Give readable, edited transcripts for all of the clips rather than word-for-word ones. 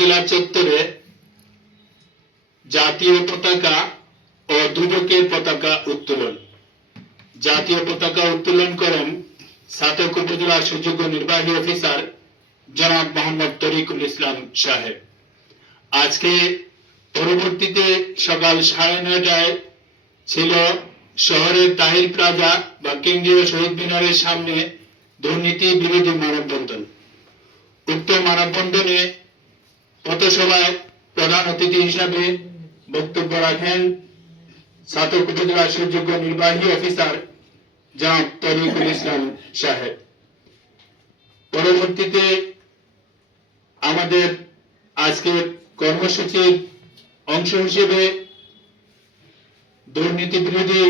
উপজেলা চত্বরে জাতীয় পতাকা ও দুদকের পতাকা উত্তোলন। জাতীয় পতাকা উত্তোলন করেন ছাতক উপজেলার সুযোগ্য নির্বাহী অফিসার জনাব মোহাম্মদ তরিকুল ইসলাম সাহেব। আজকে পরবর্তীতে সকাল 9:30টায় ছিল শহরের তাহির প্লাজা বা কেন্দ্রীয় শহীদ মিনারের সামনে দুর্নীতি বিরোধী মানববন্ধন। উক্ত মানববন্ধনে পথসভায় প্রধান অতিথি হিসাবে বক্তব্য রাখেন ছাতক উপজেলার সুযোগ্য নির্বাহী অফিসার জনাব তরিকুল ইসলাম সাহেব। পরবর্তীতে আমাদের আজকের কর্মসূচির অংশ হিসেবে দুর্নীতি বিরোধী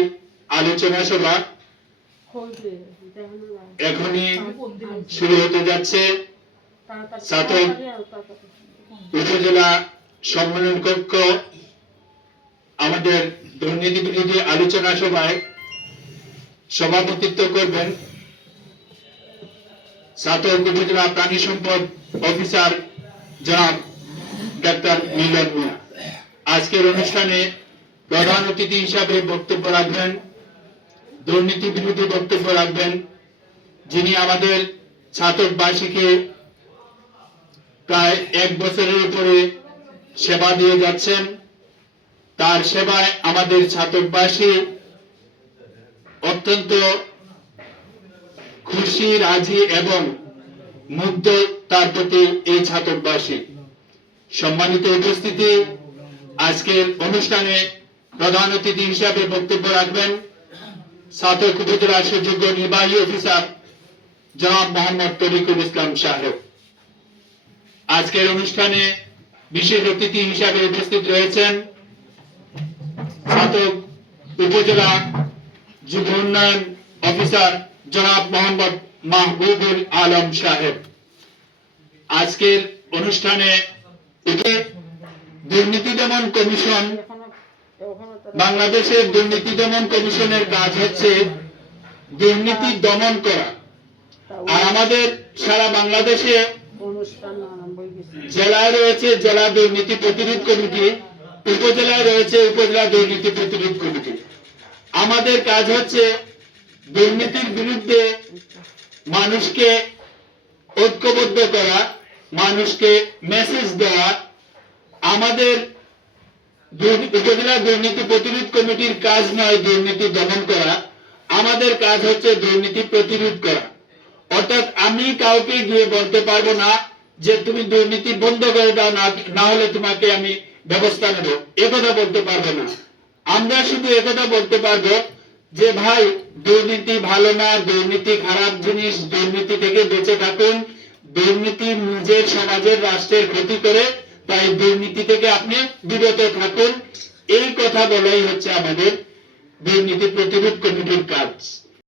আলোচনা সভা এখনই শুরু হতে যাচ্ছে। ছাতক উপজেলা সম্মেলন কক্ষ আমাদের দুর্নীতি বিরোধী আলোচনা সভায় সভাপতিত্ব করবেন ছাতক উপজেলা প্রাণী সম্পদ অফিসার জনাব ডাক্তার মিলন মিয়া। আজকের অনুষ্ঠানে প্রধান অতিথি হিসাবে বক্তব্য রাখবেন, দুর্নীতি বিরোধী বক্তব্য রাখবেন, যিনি আমাদের ছাতকবাসীকে প্রায় 1 বছরের উপরে সেবা দিয়ে যাচ্ছেন। তার সেবায় আমাদের ছাতকবাসী অত্যন্ত খুশি, রাজি এবং মুগ্ধ তার প্রতি এই ছাতকবাসী। সম্মানিত উপস্থিতি, আজকের অনুষ্ঠানে প্রধান অতিথি হিসাবে বক্তব্য রাখবেন ছাতক উপজেলার সুযোগ্য নির্বাহী অফিসার জনাব মোহাম্মদ তরিকুল ইসলাম সাহেব। আজকের অনুষ্ঠানে বিশেষ অতিথি হিসাবে উপস্থিত রয়েছেন ছাতক উপজেলা যুব উন্নয়ন অফিসার জনাব মোহাম্মদ মাহবুবুল আলম সাহেব। আজকের অনুষ্ঠানে দুর্নীতি দমন কমিশন, বাংলাদেশের দুর্নীতি দমন কমিশনের কাজ হচ্ছে দুর্নীতি দমন করা। আর আমাদের সারা বাংলাদেশে জেলায় রয়েছে জেলা দুর্নীতি প্রতিরোধ কমিটি, উপজেলায় রয়েছে উপজেলা দুর্নীতি প্রতিরোধ কমিটি। আমাদের কাজ হচ্ছে দুর্নীতির বিরুদ্ধে মানুষকে ঐক্যবদ্ধ করা, মানুষকে মেসেজ দেওয়া। আমাদের উপজেলা দুর্নীতি প্রতিরোধ কমিটির কাজ নয় দুর্নীতি দমন করা, আমাদের কাজ হচ্ছে দুর্নীতি প্রতিরোধ করা। অর্থাৎ আমি কাউকে গিয়ে বলতে পারবো না যে তুমি দুর্নীতি বন্ধ করে দাও, না হলে তোমাকে আমি ব্যবস্থা নেব, একথা বলতে পারবো না। আমরা শুধু একথা বলতে পারবো যে ভাই দুর্নীতি ভালো না, দুর্নীতি খারাপ জিনিস, দুর্নীতি থেকে বেঁচে থাকুন। দুর্নীতি নিজের সমাজের রাষ্ট্রের ক্ষতি করে, তাই দুর্নীতি থেকে আপনি বিরত থাকুন। এই কথা বলাই হচ্ছে আমাদের দুর্নীতি প্রতিরোধ কমিটির কাজ।